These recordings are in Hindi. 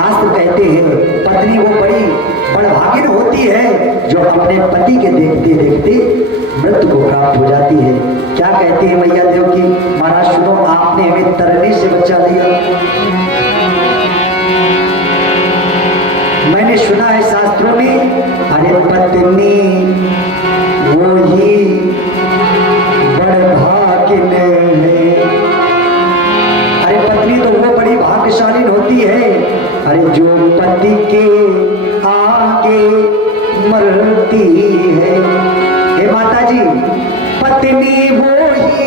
शास्त्र कहते हैं पत्नी वो बड़ी बड़भागिन होती है जो अपने पति के देखते देखते मृत्यु को प्राप्त हो जाती है। क्या कहते हैं मैया देव की, महाराज सुनो, आपने हमें तरने से बचा लिया। मैंने सुना है शास्त्रों में, अरे पत्नी वो ही बड़भागिन है। अरे पत्नी तो वो बड़ी भाग्यशाली होती है, अरे जो पति के आगे मरती है। हे माता जी, पत्नी वो ही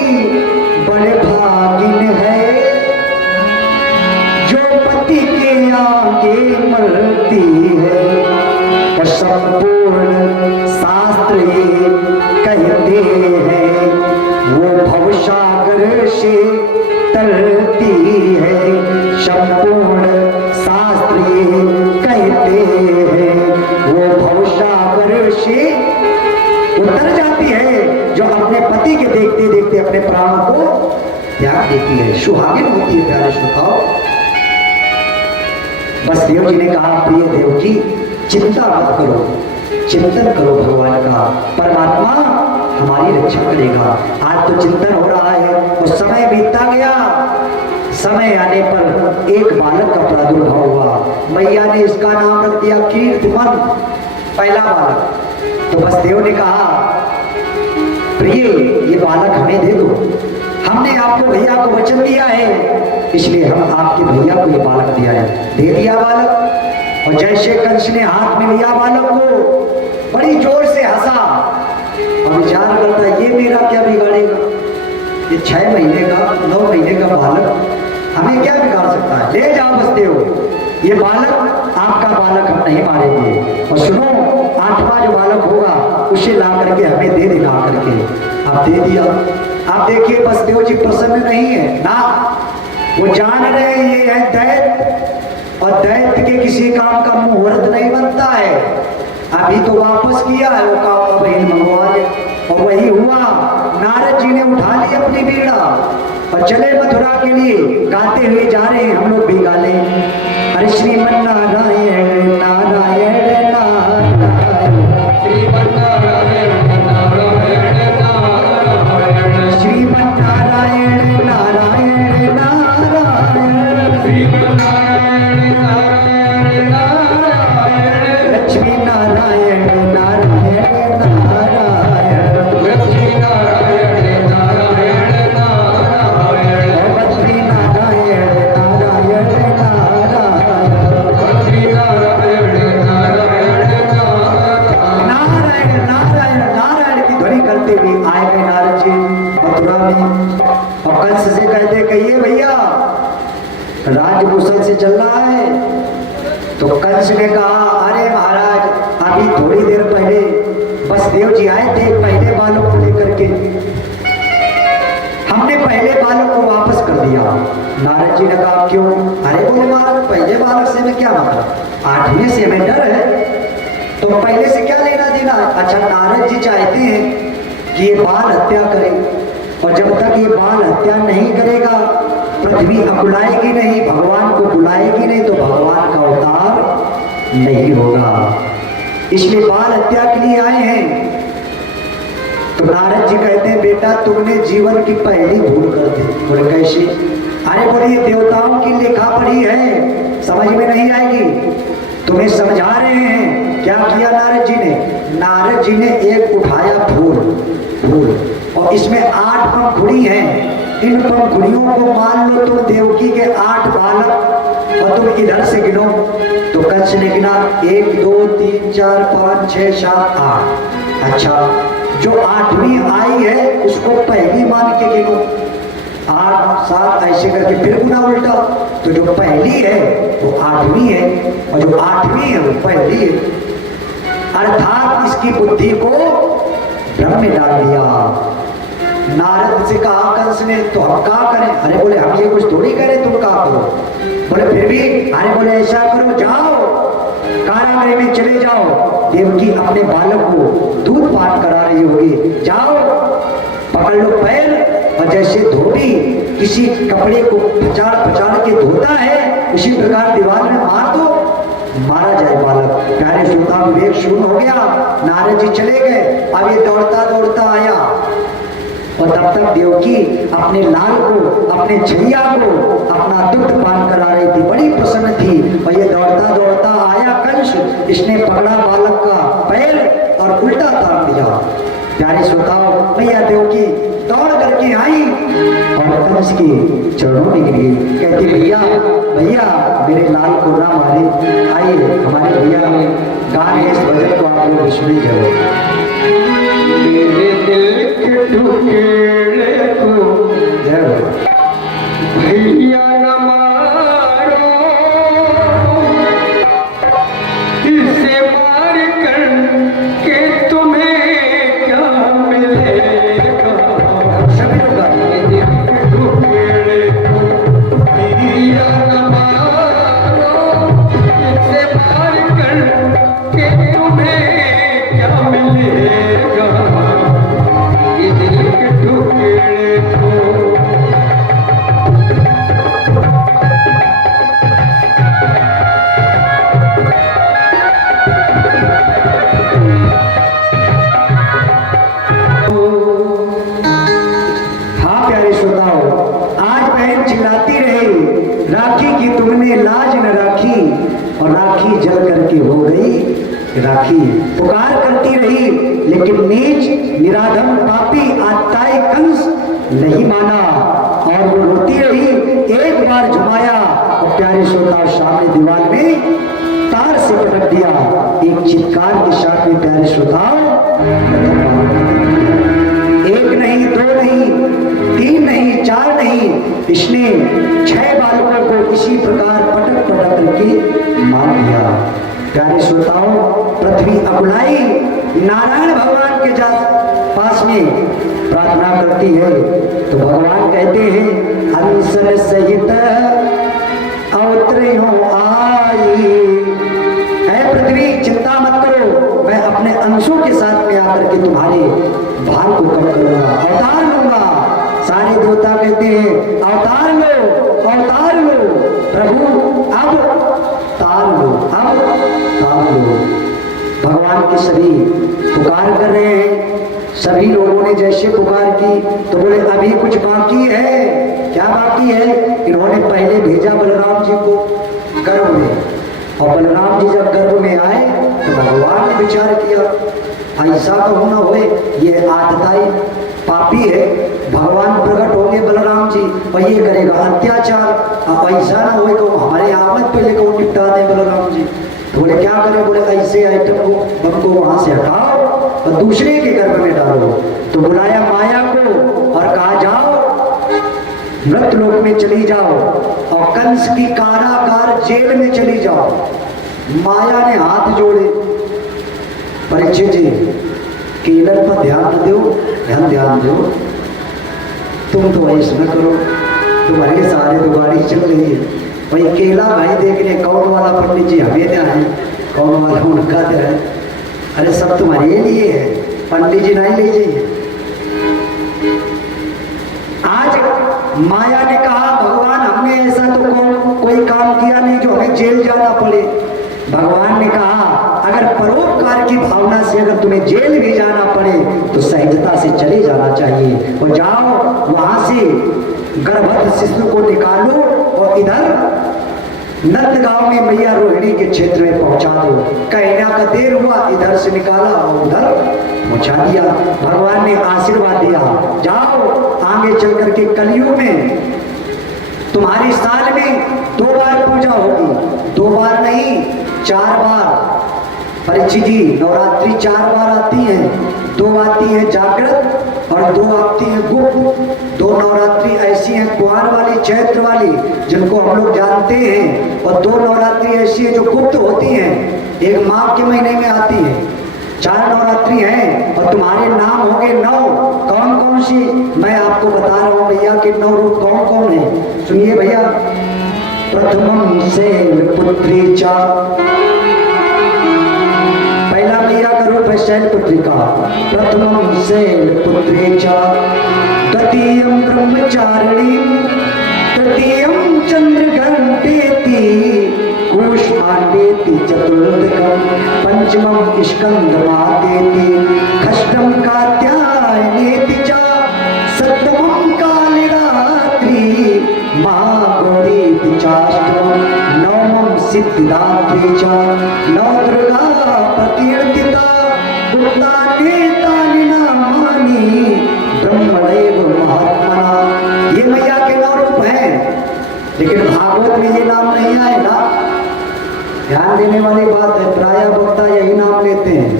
बड़भागिन है जो पति के आगे मरती है। और संपूर्ण शास्त्र ये कहते हैं वो भवसागर से तरती है। संपूर्ण शास्त्र ये कहते हैं वो भवसागर से उतर जाती है जो अपने पति के देखते देखते अपने प्राण को त्याग देती है, सुहागिन होती है। प्यारे श्रोताओ, बस देव जी ने कहा, प्रिय देव जी चिंता मत करो, चिंतन करो भगवान का, परमात्मा हमारी रक्षा करेगा। आज तो चिंतन हो रहा है और समय बीतता गया। समय आने पर एक बालक का प्रादुर्भाव हुआ। मैया ने इसका नाम रख दिया कीर्तिमन, पहला बालक। तो बस देव ने कहा, प्रिय ये बालक हमें दे दो, हमने आपको भैया को वचन दिया है, इसलिए हम आपके भैया को ये बालक दिया है। दे दिया बालक, और जैसे कंस ने हाथ में लिया बालक को, बड़ी जोर से हंसा और विचार करता, ये मेरा क्या बिगाड़ेगा, ये 6 महीने का 9 महीने का बालक हमें क्या बिगाड़ सकता है, ले जाओ बस देव, ये बालक आपका बालक हम नहीं मारेंगे। और सुनो, 8वां जो बालक होगा उसे ला करके हमें दे देना करके। अब दे दिया। आप देखिए बसदेव जी प्रसन्न नहीं है ना, वो जान रहे हैं ये है दैत्य, और दैत्य के किसी काम का मुहूर्त नहीं बनता है। अभी तो वापस किया है वो काम, बहन मंगवा ले। और वही हुआ, नारद जी ने उठा ली अपनी बीड़ा और चले मथुरा के लिए, गाते हुए जा रहे हैं, हम लोग भी गा लें, अरे श्रीमन नारायण नारायण नारायण, श्रीमन नारायण नारायण नारायण, श्रीमन नारायण नारायण नारायण, श्रीमन नारायण नारायण नारायण, लक्ष्मी नारायण नारायण नारायण, लक्ष्मी नारायण नारायण नारायण, बद्री नारायण नारायण नारायण, बद्री नारायण नारायण नारायण, नारायण नारायण की ध्वनि करते हुए आए गए नारद जी मथुरा में। और कंस से कहते, कहिए भैया राजभूषण से चल रहा है। तो कंस ने कहा, अरे महाराज अभी थोड़ी देर पहले बसदेव जी आए थे पहले बालक को लेकर के, हमने पहले बालक को वापस कर दिया। नारद जी ने कहा, क्यों? अरे बोले महाराज पहले बालक से हमें क्या मतलब, 8वें से हमें डर है, तो पहले से क्या लेना देना। अच्छा, नारद जी चाहते हैं कि ये बाल हत्या करे, और जब तक ये बाल हत्या नहीं करेगा पृथ्वी अकुलाएगी नहीं, भगवान को बुलाएगी नहीं, तो भगवान का अवतार नहीं होगा। इसलिए बाल हत्या के लिए आए हैं। तो नारद जी कहते हैं, बेटा तुमने जीवन की पहली भूल कर दी। बोले कैसे? अरे बोले ये देवताओं की लेखा पढ़ी है, समझ में नहीं आएगी, तुम्हें समझा रहे हैं। क्या किया नारद जी ने? नारद जी ने एक उठाया फूल, और इसमें 8 पंखुड़ी हैं। इन पंखुड़ियों को मान लो तुम देवकी के 8 बालक, और तुम इधर से गिनो। तो कंस ने गिना 1 2 3 4 5 6 7 8। अच्छा, जो 8वीं आई है उसको पहली मान के गिनो, 8 7 ऐसे करके फिर गुना उल्टा। तो जो पहली है वो 8वीं है, और जो 8वीं है वो पहली है। अर्थात इसकी बुद्धि को भ्रम में डाल दिया। नारद से कहा कंस ने, तो हम क्या करें? अरे बोले हम ये कुछ थोड़ी करें, तुम क्या करो? बोले फिर भी, अरे बोले ऐसा करो, जाओ कारागृह में चले जाओ, देवकी अपने बालक को दूध पान करा रही होगी, जाओ पकड़ लो पैर, और जैसे धोबी किसी कपड़े को फचाड़ फचाड़ के धोता है उसी प्रकार दीवार में मार दो, मारा जाए बालक। प्यारे श्रोता, विवेक शून्य हो गया। नारद जी चले गए। अब ये दौड़ता दौड़ता आया और तब तक देवकी अपने लाल को, अपने छैया को अपना दुग्ध पान करा रही थी, बड़ी प्रसन्न थी। और ये दौड़ता दौड़ता आया कंस, इसने पकड़ा बालक का पैर और उल्टा तार दिया। प्यारे श्रोताओं, भैया देवकी दौड़ करके आई और कंस के चरणों में गिरी, कहती भैया भैया मेरे लाल को ना मारे। आइए हमारे भैया गान है, इस भजन को आप लोग सुनी जाओ। मेरे दिल के टुकड़े को भैया न मारो, इसे मार कर के तुम्हें क्या मिलेगा। सभी लोग मेरे दिल के टुकड़े को भैया न मारो, इसे मार कर के तुम्हें क्या मिलेगा। ये दिल के टुकड़े को हाँ प्यारे श्रोताओं, आज बहन चिल्लाती रही राखी की तुमने लाज न राखी, और राखी जल करके हो गई राखी। पुकार करती रही लेकिन नीच निराधम पापी आत्ताई कंस नहीं माना और वो रोती रही। एक बार झुमाया और प्यारे श्रोताओं सामने दीवार में तार से पटक दिया। एक चित्कार के साथ में प्यारे श्रोताओं, एक नहीं, दो नहीं, तीन नहीं, चार नहीं, इसने 6 बालकों को इसी प्रकार पटक पटक करके मार दिया। प्यारे श्रोताओं, पृथ्वी अकुलाई नारायण भगवान के पास में प्रार्थना करती है तो भगवान कहते हैं अंसन सहित अवतरे हो आई। है पृथ्वी चिंता मत करो, मैं अपने अंशों के साथ में आकर के तुम्हारे भार को कम करूंगा, अवतार लूंगा। सारे देवता कहते हैं अवतार लो, अवतार लो प्रभु, अब तार लो, अब तार लो। भगवान के सभी पुकार कर रहे हैं। सभी लोगों ने जैसे पुकार की तो बोले अभी कुछ बाकी है। क्या बाकी है? इन्होंने पहले भेजा बलराम जी को गर्भ में, और बलराम जी जब गर्भ में आए तो भगवान ने विचार किया ऐसा तो होना हुए, ये आतताई पापी है, भगवान प्रकट होंगे बलराम जी और ये करेगा अत्याचार। अब ऐसा ना हो तो हमारे आमद पे लेकर निपटा दें बलराम जी। तो बोले क्या करें? बोले ऐसे आइटम को हमको वहां से हटाओ और दूसरे के गर्भ में डालो। तो बुलाया माया को और कहा जाओ मृत लोक में चली जाओ और कंस की कारागार जेल में चली जाओ। माया ने हाथ जोड़े, परीक्षित जी केलर पर ध्यान न दो, ध्यान दो, तुम तो ऐसा न करो, तुम्हारे सारे तो गाड़ी चल रही है। भाई केला भाई देखने कौन वाला पंडित जी हमें क्या है, कौन वाला उनका क्या है। अरे सब तुम्हारे लिए है, पंडित जी नहीं लीजिए। आज माया ने कहा भगवान हमने ऐसा तो कोई काम किया नहीं जो हमें जेल जाना पड़े। भगवान ने कहा अगर परोपकार की भावना से अगर तुम्हें जेल भी जाना पड़े तो सहजता से चले जाना चाहिए और जाओ वहां से गर्भस्थ शिशु को निकालो और इधर नंदगांव में मैया रोहिणी के क्षेत्र में पहुंचा दो। कहना का देर हुआ, इधर से निकाला और उधर पहुंचा दिया। भगवान ने आशीर्वाद दिया जाओ आगे चल करके कलयुग में तुम्हारे साल में 2 बार पूजा होगी, 2 बार नहीं 4 बार। परीक्षित जी नवरात्रि 4 बार आती है, 2 आती है जागृत और 2 आती है गुप्त। 2 नवरात्रि ऐसी हैं कुआर वाली, चैत्र वाली, जिनको हम लोग जानते हैं, और 2 नवरात्रि ऐसी है जो गुप्त होती हैं, एक माघ के महीने में आती है। 4 नवरात्रि हैं और तुम्हारे नाम होंगे 9। कौन कौन सी मैं आपको बता रहा हूँ भैया कि 9 रूप कौन कौन है। सुनिए भैया, प्रथमम शैलपुत्री चा, पहला मैया का रूप है शैलपुत्री का। प्रथमम शैलपुत्री चा, द्वितीयम ब्रह्मचारिणी, तृतीयम चंद्रघंटेति, कांडेति चतुर्थकम पंचमम स्कंदमादेति षष्ठम कात्यायनेति च सप्तमम कालरात्रि महागौरीति चाष्टमम नवमं सिद्धिदात्री च नवदुर्गा प्रकीर्तिता उत्तानेतानि नामानि ब्रह्मणैव महात्मना। ये मैया के 9 रूप हैं, लेकिन भागवत में ये नाम नहीं आए ना। ध्यान देने वाली बात है, प्राय वक्ता यही नाम लेते हैं,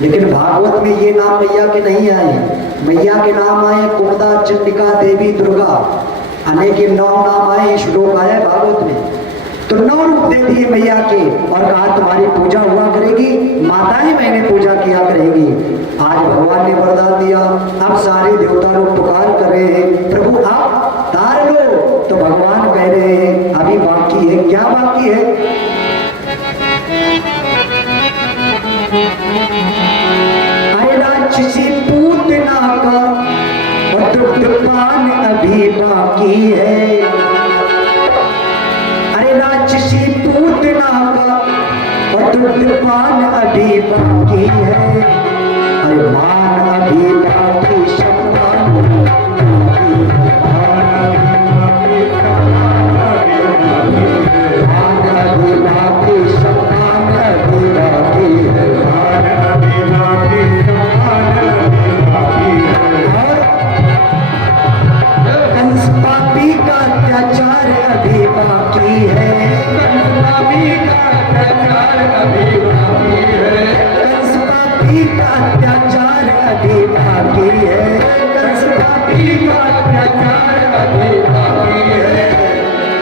लेकिन भागवत में ये नाम मैया के नहीं आए। मैया के नाम आए कुमुदा, चंडिका, देवी, दुर्गा, अनेक 9 नाम आए, श्लोक आया भागवत में। तो 9 रूप दे दिए मैया के और कहा तुम्हारी पूजा हुआ करेगी, माताएं मैंने पूजा किया करेगी। आज भगवान ने वरदान दिया, अब सारे देवता लोग पुकार कर रहे हैं प्रभु आप तार लो, तो भगवान कह रहे हैं अभी बाकी है। क्या बाकी है? अरे राक्षसी पूतना का और दुग्धपान अभी बाकी है। अरे राक्षसी पूतना का और दुग्धपान अभी बाकी है। अरे मान अभी बाकी, सम्मान अभी बाकी, सम्मान अभी बाकी है। कंस पापी का अत्याचार अभी बाकी है। कंस पापी का अत्याचार अभी बाकी है। कंस पापी का अत्याचार अभी बाकी है।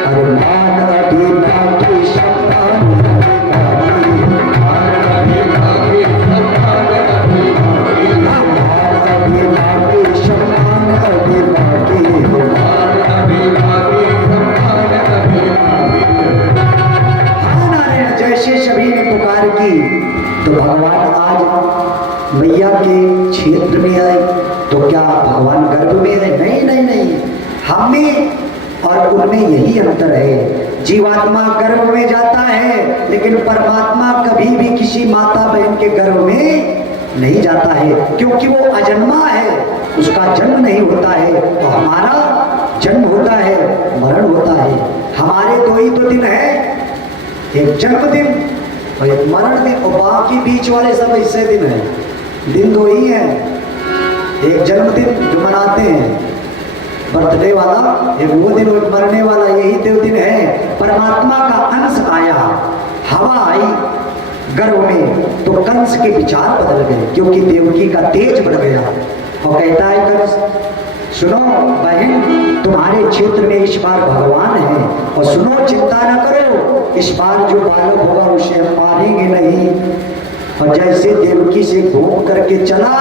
अरे मान अभी बाकी, सम्मान अभी बाकी है। अभी बाकी, सम्मान अभी बाकी है। हाँ नारायण, जैसे सभी ने पुकार की तो भगवान आज मैया के क्षेत्र में आए। तो क्या भगवान गर्भ में है? नहीं नहीं नहीं, हमें और उनमें यही अंतर है। जीवात्मा गर्भ में जाता है, लेकिन परमात्मा कभी भी किसी माता बहन के गर्भ में नहीं जाता है, क्योंकि वो अजन्मा है, उसका जन्म नहीं होता है। तो हमारा जन्म होता है, मरण होता है। हमारे 2 ही तो दिन है, एक जन्मदिन और एक मरण दिन, और बाकी बीच वाले सब ऐसे दिन है। दिन 2 ही है, एक जन्मदिन जो मनाते हैं बर्थडे वाला, एक वो दिन, और मरने वाला, यही 2 दिन है। परमात्मा का अंश आया, हवा आई गर्भ में, तो कंस के विचार बदल गए, क्योंकि देवकी का तेज बढ़ गया। और कहता है कंस, सुनो बहन, तुम्हारे क्षेत्र में इस बार भगवान है, और सुनो चिंता न करो, इस बार जो बालक होगा उसे हम मारेंगे नहीं। और जैसे देवकी से घूम करके चला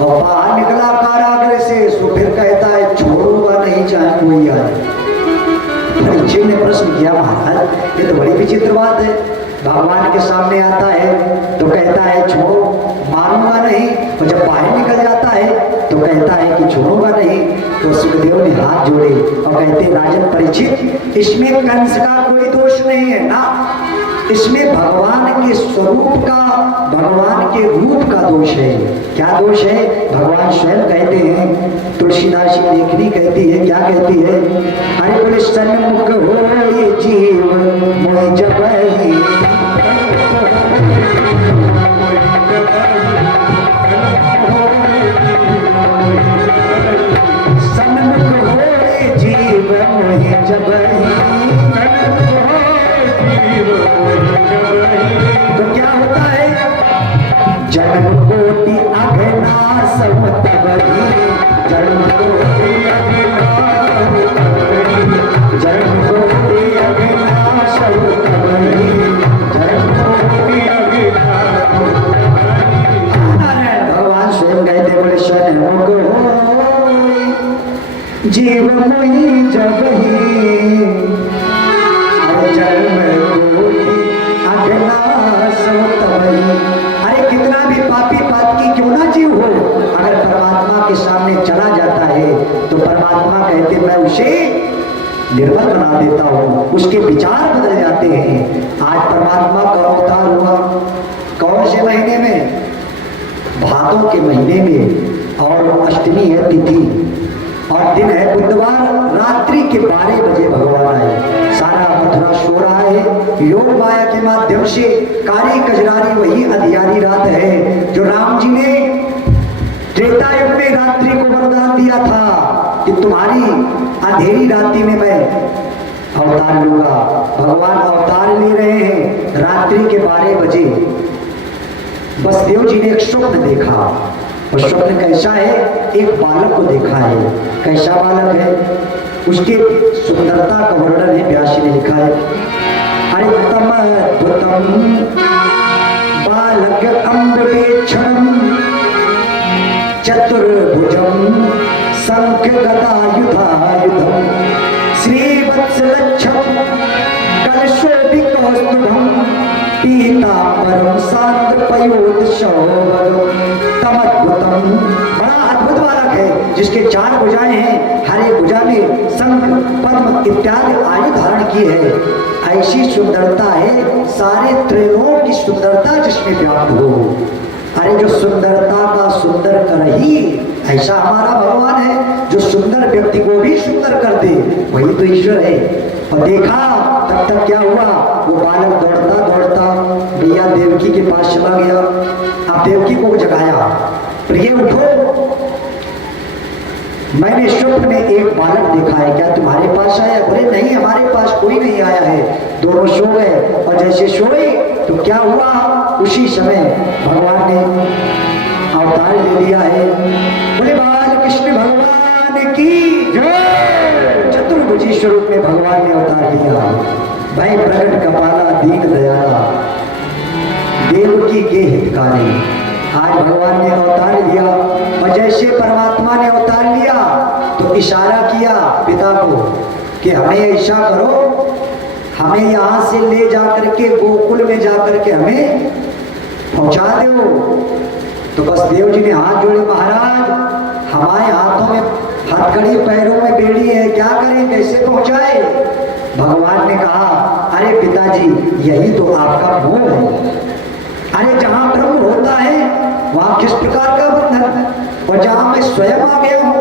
और बाहर निकला कारागृह से, तो फिर कहता है छोड़ूंगा नहीं चाहे कोई आए। परीक्षित ने प्रश्न किया, महाराज ये तो बड़ी विचित्र बात है। भगवान के सामने आता है तो कहता है छोड़ो, मारूंगा नहीं, और जब बाहर निकल जाता है तो कहता है कि छोड़ूंगा नहीं। तो सुखदेव ने हाथ जोड़े और कहते राजन परीक्षित, इसमें कंस का कोई दोष नहीं है ना, इसमें भगवान के स्वरूप का, भगवान के रूप का दोष है। क्या दोष है? भगवान स्वयं कहते हैं, तुलसीदास की लेखनी कहती है, क्या कहती है? अरे बोले सन्मुख हो ये जीव मोहि जबहि, सन्मुख हो ये जीव मोहि जबहि। तो क्या होता है? जन्म कोटि अघना सब तबहि, जन्म कोटि अघना सब तबहि, जन्म कोटि अघना सब तबहि, जन्म कोटि अघना सब तबहि। भगवान स्वयं कहते बोले सन्मुख होय जीव मोहि जबहि, अरे कितना भी पापी पातकी क्यों ना जीव हो, अगर परमात्मा के सामने चला जाता है तो परमात्मा कहते मैं उसे निर्बल बना देता हूँ, उसके विचार बदल जाते हैं। आज के महीने में और अष्टमी है तिथि और दिन है बुधवार, रात्रि के 12 बजे भगवान आए। सारा मथुरा सो रहा है। योग माया के माध्यम से कारी कजरारी वही अंधियारी रात है जो राम जी ने त्रेता युग में रात्रि को वरदान दिया था कि तुम्हारी अंधेरी रात्रि में मैं अवतार लूंगा। भगवान अवतार ले रहे हैं रात्रि के 12 बजे। वसुदेव जी ने एक स्वप्न देखा और स्वप्न कैसा है, एक बालक को देखा है। कैसा बालक है, उसके सुंदरता का वर्णन है व्यास ने लिखा है। अरे तम अद्भुतम बालक अम्बेक्षणम चतुर्भुजम शंख गदायुधायुधम श्रीवत्सलक्षम कलशोभिकौस्तुभम पीतांबरम सान्द्रपयोदशौभगम तमद्भुतम। बड़ा अद्भुत बालक है जिसके 4 भुजाएं हैं, हर एक भुजा में शंख पद्म इत्यादि आयु धारण की है। ऐसी सुंदरता है, सारे त्रैलोक की सुंदरता जिसमें व्याप्त हो। अरे जो सुंदरता का सुंदर कर ही, ऐसा हमारा भगवान है जो सुंदर व्यक्ति को भी सुंदर कर दे, वही तो ईश्वर है। और देखा तब तक क्या हुआ, वो बालक दौड़ता दौड़ता भैया देवकी के पास चला गया। अब देवकी को जगाया, प्रिय उठो, मैंने स्वप्न में एक बालक देखा है, क्या तुम्हारे पास आया? बोले नहीं, हमारे पास कोई नहीं आया है। दोनों सो गए और जैसे सोए तो क्या हुआ, उसी समय भगवान ने अवतार ले लिया है। बोले बाल कृष्ण भगवान की जय। चतुर्भुजी स्वरूप में भगवान ने अवतार लिया। भाई प्रकट कपाला दीन दयाला देवकी के हितकारी। आज भगवान ने अवतार लिया और जैसे परमात्मा ने अवतार लिया तो इशारा किया पिता को कि हमें ऐसा करो, हमें यहाँ से ले जाकर के गोकुल में जाकर के हमें पहुंचा दो। तो बस देव जी ने हाथ जोड़े, महाराज हमारे हाथों में हथकड़ी, पैरों में बेड़ी है, क्या करें, कैसे पहुंचाए? भगवान ने कहा अरे पिताजी यही तो आपका मोह है। अरे जहाँ ब्रह्म होता है वहाँ किस प्रकार का बंधन, और जहाँ मैं स्वयं आ गया हूँ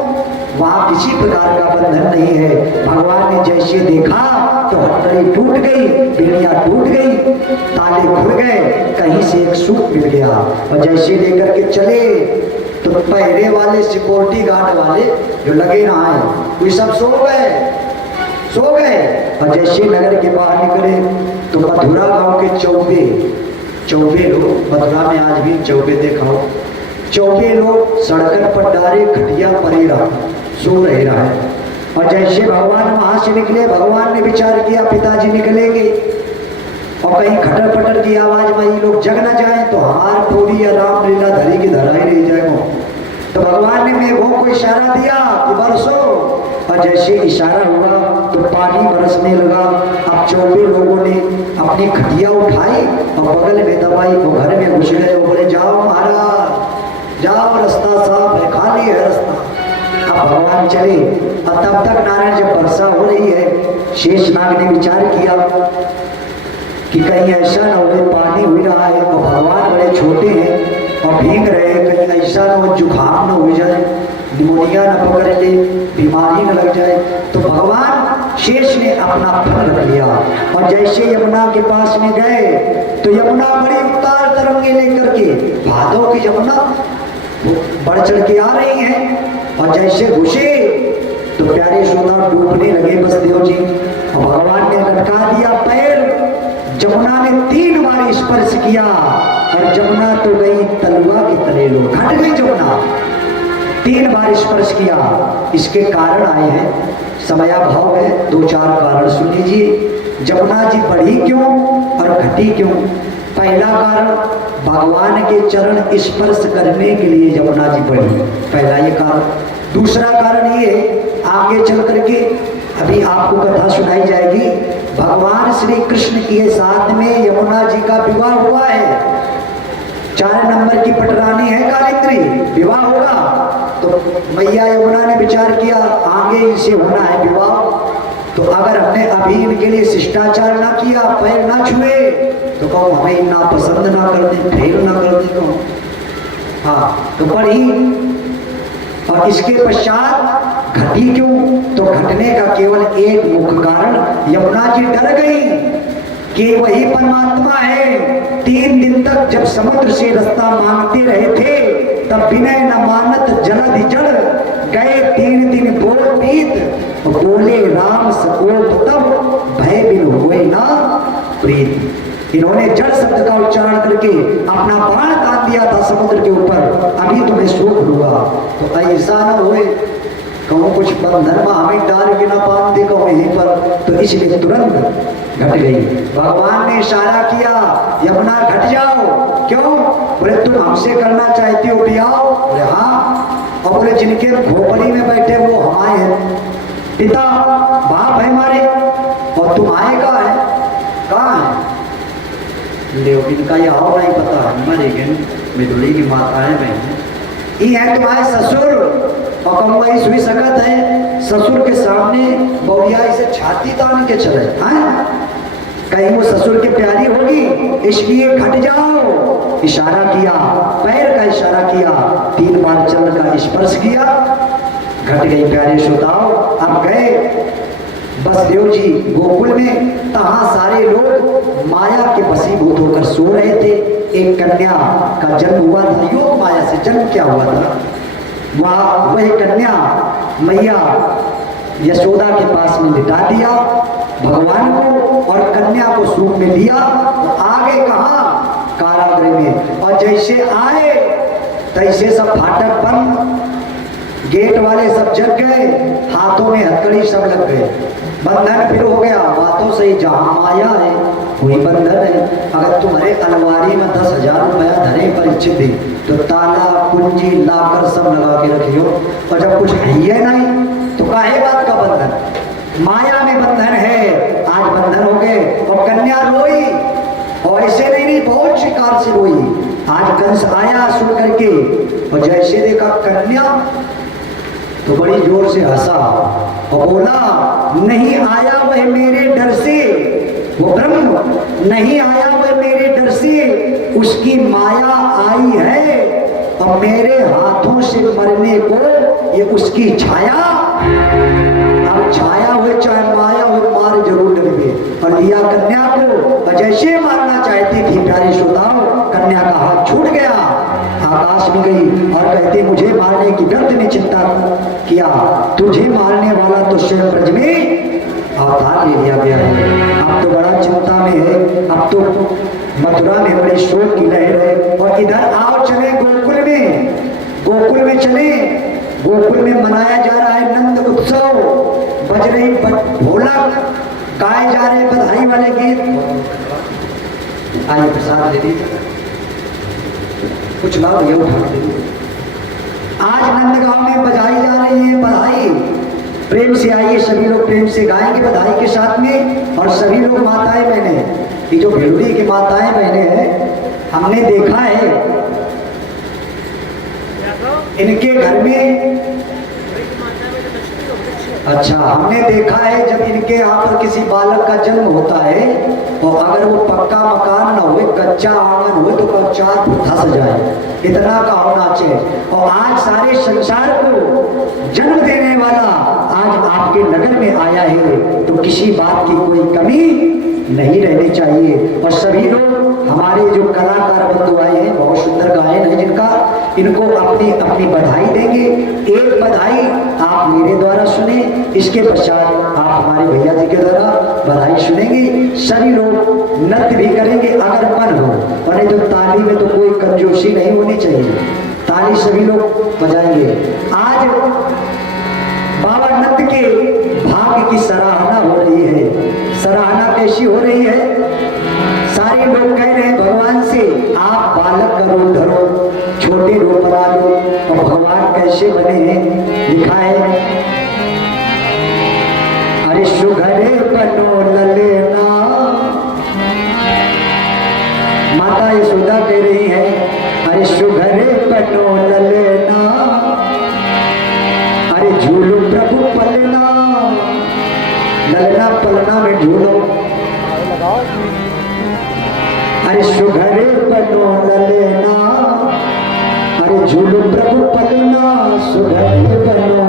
वहाँ किसी प्रकार का बंधन नहीं है। भगवान ने जैसे देखा तो हथकड़ी टूट गई, बेड़ियाँ टूट गई, ताले खुल गए, कहीं से एक सूप मिल गया और जैसे लेकर के चले तो पहरे वाले सिक्योरिटी गार्ड वाले जो लगे ना है वे सब सो गए। और जैसे नगर के बाहर निकले तो मथुरा गांव के चौबे लोग, मथुरा में आज भी चौबे देखाओ, चौबे लोग सड़क पर डारे खटिया परे सो रहे रहे। और जैसे भगवान वहां से निकले, भगवान ने विचार किया पिताजी निकलेंगे और कहीं खटर पटर की आवाज में ये लोग जग न जाए तो हार पूरी या रामलीला धरी की धरा ही रह जाएगा। तो भगवान ने मेघों को इशारा दिया कि बरसो, और जैसे इशारा हुआ तो पानी बरसने लगा। अब 24 लोगों ने अपनी खटिया उठाई और बगल में दबाई, वो घर में घुस गए और बोले जाओ महाराज जाओ, रास्ता साफ है, खाली है रास्ता। अब भगवान चले और तब तक नारायण जब वर्षा हो रही है, शेषनाग ने विचार किया कि कहीं ऐसा न हो पानी हुई रहा है और भगवान बड़े छोटे हैं और भीग रहे हैं, कहीं ऐसा न हो जुकाम न हो जाए, निमोनिया न पकड़ ले, बीमारी न लग जाए। तो भगवान शेष ने अपना फल रख लिया और जैसे यमुना के पास में गए तो यमुना बड़ी उतार तरंगे लेकर के, भादों की यमुना बढ़ चढ़ के आ रही है और जैसे घुसे तो प्यारे सोना डूबने लगे वसुदेव जी। और भगवान ने लटका दिया पैर, जमुना ने 3 बार स्पर्श किया और जमुना तो गई तलवा के तले लो, घट गई जमुना। 3 बार स्पर्श किया। इसके कारण आए हैं, समयाभाव है, 2-4 कारण सुन लीजिए। जमुना जी बढ़ी क्यों और घटी क्यों? पहला कारण भगवान के चरण स्पर्श करने के लिए जमुना जी बढ़ी, पहला ये कारण। दूसरा कारण ये आगे चल करके अभी आपको कथा सुनाई जाएगी, भगवान श्री कृष्ण के साथ में यमुना जी का विवाह हुआ है। 4 नंबर की पटरानी है कालिंद्री, विवाह होगा तो मैया यमुना ने विचार किया आगे इनसे होना है विवाह, तो अगर हमने अभी इनके लिए शिष्टाचार ना किया, पैर ना छुए तो कहूँ हमें ना पसंद ना कर दे, फेल ना कर दे कहूँ। हाँ तो पढ़ी। और इसके पश्चात घटी क्यों? तो घटने का केवल एक मुख्य कारण, यमुना जी डर गई कि वही परमात्मा है। 3 दिन तक जब समुद्र से रास्ता मांगते रहे थे, तब विनय न मानत जलधि जड़ गए 3 दिन बोल पीत, बोले राम सकोप तब भय बिन हुए ना प्रीत। इन्होंने जड़ शब्द का उच्चारण करके अपना बाण तान दिया था समुद्र के ऊपर, अभी तुम्हें सुख हुआ। तो ऐसा न होए कहूँ कुछ बंधन में हमें डाल के ना बांध दे कहूँ यहीं पर, तो इसलिए तुरंत घट गई। भगवान ने इशारा किया, यमुना घट जाओ। क्यों? बोले तुम हमसे करना चाहती हो ब्याह? बोले हाँ। और बोले जिनके खोपड़ी में बैठे वो हमारे हैं, पिता बाप है हमारे, और तुम आए कहाँ है? कहाँ है? ले इनका यह और नहीं पता है, हमारे मिदुली की माताएं बहन ये है तुम्हारे ससुर। और कहूँगा इस हुई सकत है ससुर के सामने बउिया इसे छाती तान के चले, हाँ? कहीं वो ससुर की प्यारी होगी, इसलिए घट जाओ। इशारा किया, पैर का इशारा किया, 3 बार चरण का स्पर्श किया, घट गई। प्यारे श्रोताओ, अब गए बसदेव जी गोकुल में, तहां सारे लोग माया के वशीभूत होकर सो रहे थे। एक कन्या का जन्म हुआ था, योग माया से जन्म क्या हुआ था, वह कन्या मैया यशोदा के पास में लिटा दिया भगवान को, और कन्या को सूप में लिया। तो आगे कहा कारागृह में, और जैसे आए तैसे सब फाटक बंद, गेट वाले सब जग गए, हाथों में हथकड़ी सब लग गए, बंधन फिर हो गया। बातों से ही जहां माया है वही बंधन है। अगर तुम्हारे अलमारी में 10,000 रुपया धरे परिचित दे, तो ताला कुंजी लाकर सब लगा के रखियो, और जब कुछ है ही नहीं तो काहे बात का बंधन? माया में बंधन है। आज बंधन हो गए। और कन्या रोई, और ऐसे नहीं बहुत शिकार से रोई। आज कंस आया सुन करके, और जैसे देखा कन्या तो बड़ी जोर से हंसा और बोला, नहीं आया वह मेरे डर से, वो ब्रह्म नहीं आया वह मेरे डर से, उसकी माया आई है, और मेरे हाथों से मरने को ये उसकी छाया। अब छाया हुए चाहे माया हुए, मार जरूर डरेंगे। और लिया कन्या को, और जैसे मारना चाहती थी प्यारी श्रोताओं, कन्या का हाथ छूट गया, आकाश में गई और कहती मुझे मारने की व्यर्थ ने चिंता किया, तुझे मारने वाला तो स्वयं ब्रज में अवतार ले लिया गया है। अब तो बड़ा चिंता में है, अब तो मथुरा में बड़े शोक की लहर है। और इधर आओ चले गोकुल में, गोकुल में चले, गोकुल में मनाया जा रहा है नंद उत्सव, बज रही भोला, गाए जा रहे बधाई वाले गीत। आइए प्रसाद ले लीजिए, कुछ लाओ ये उठा लीजिए। आज नंदगांव में बजाई जा रही है बधाई, प्रेम से आइए, सभी लोग प्रेम से गाएंगे बधाई के साथ में। और सभी लोग माताएं बहने, ये जो भेड़ुड़ी की माताएं बहने हैं, हमने देखा है इनके घर में, अच्छा हमने देखा है जब इनके यहाँ पर किसी बालक का जन्म होता है, और अगर वो पक्का मकान ना हो, कच्चा आंगन हो, तो 4 फुट धस जाए, इतना का होना चाहिए। और आज सारे संसार को जन्म देने वाला आज आपके नगर में आया है, तो किसी बात की कोई कमी नहीं रहनी चाहिए। और सभी लोग हमारे जो कलाकार बंधु आए हैं, बहुत सुंदर गायन है जिनका, इनको अपनी अपनी बधाई देंगे। एक बधाई आप मेरे द्वारा सुने, इसके पश्चात आप हमारे भैया जी के द्वारा बधाई सुनेंगे। सभी लोग नृत्य भी करेंगे अगर मन हो, और नहीं तो ताली में तो कोई कंजूसी नहीं होनी चाहिए, ताली सभी लोग बजाएंगे। आज बाबा नृत्य के भाग्य की सराहना हो रही है। सराहना कैसी हो रही है? सारे लोग कह रहे हैं भगवान से, आप बालक का रूप धरो, छोटे रूप बना लो। और भगवान कैसे बने हैं लिखा है, अरे सुघरे बनो ललेना। माता यशोदा कह रही है, अरे सुघरे बनो ललेना, अरे झूलो प्रभु पलना, ललना पलना में झूलो, अरे सुघरे बनो ललेना, अरे सुघर बनो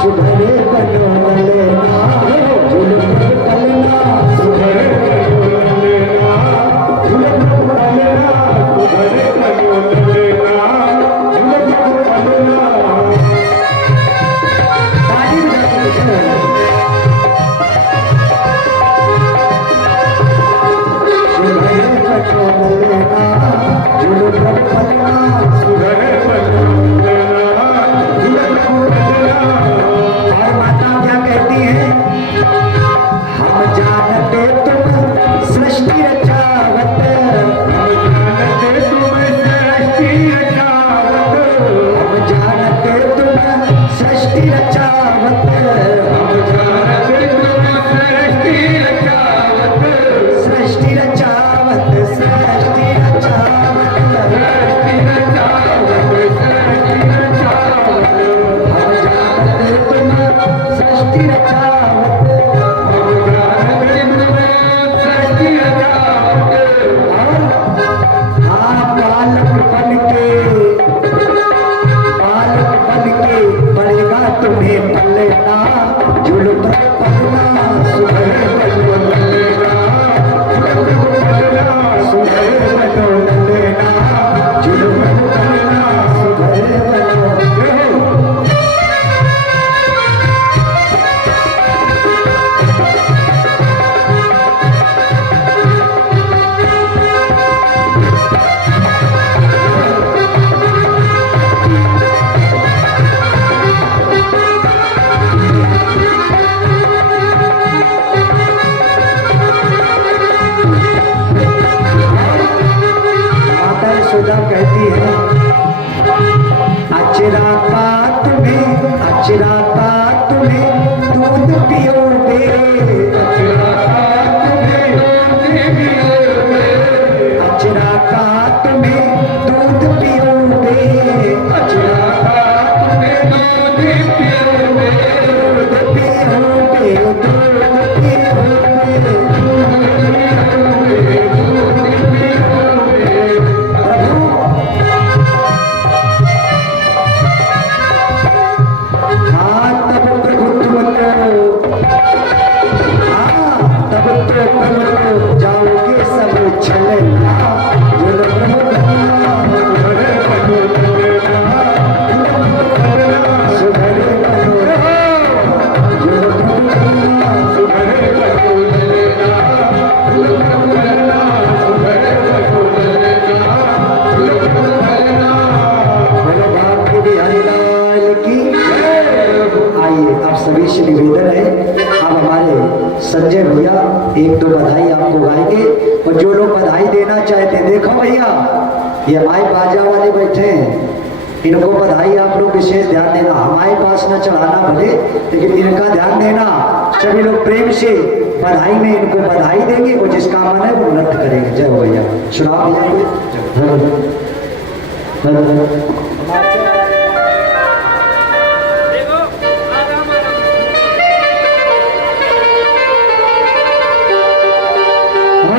सुघर बनो लेना जुल्म पलना ताली बजाते सुघर बनो लेना जुल्म पलना और माता क्या कहती है हम जानते तुम सृष्टि रचावत हम जानते तुम सृष्टि रचावत सृष्टि रचावत सृष्टि रचावत हम जानते तुम सृष्टि रचावत हाँ बालक बन के पड़ेगा तुम्हें पलना जुल्म पलना सुघर बनो लेना सुघर बनो लेना जुल्म पलना सुघर बनो माता यशोदा कहती है अचरा पा तुम्हें दूध पियोगे अचरा का तुम्हें दूध पियोगे दूध पियोगे हाँ तब प्रभु तुम जाओगे सब छलना जुल्म सुघर बनो जुल्म बोलो बाप बिहारी लाल की आइए आप सभी से निवेदन है अब हमारे संजय भैया एक दो बधाई आपको गाएंगे और जो लोग बधाई देना चाहते हैं देखो भैया ये हमारे बाजा वाले बैठे हैं इनको बधाई आप लोग विशेष ध्यान देना हमारे पास न चढ़ाना भले लेकिन इनका ध्यान देना सभी लोग प्रेम से बधाई में इनको बधाई देंगे और जिसका मन है वो नृत्य करेंगे जय हो भैया सुनाओ भैया कोई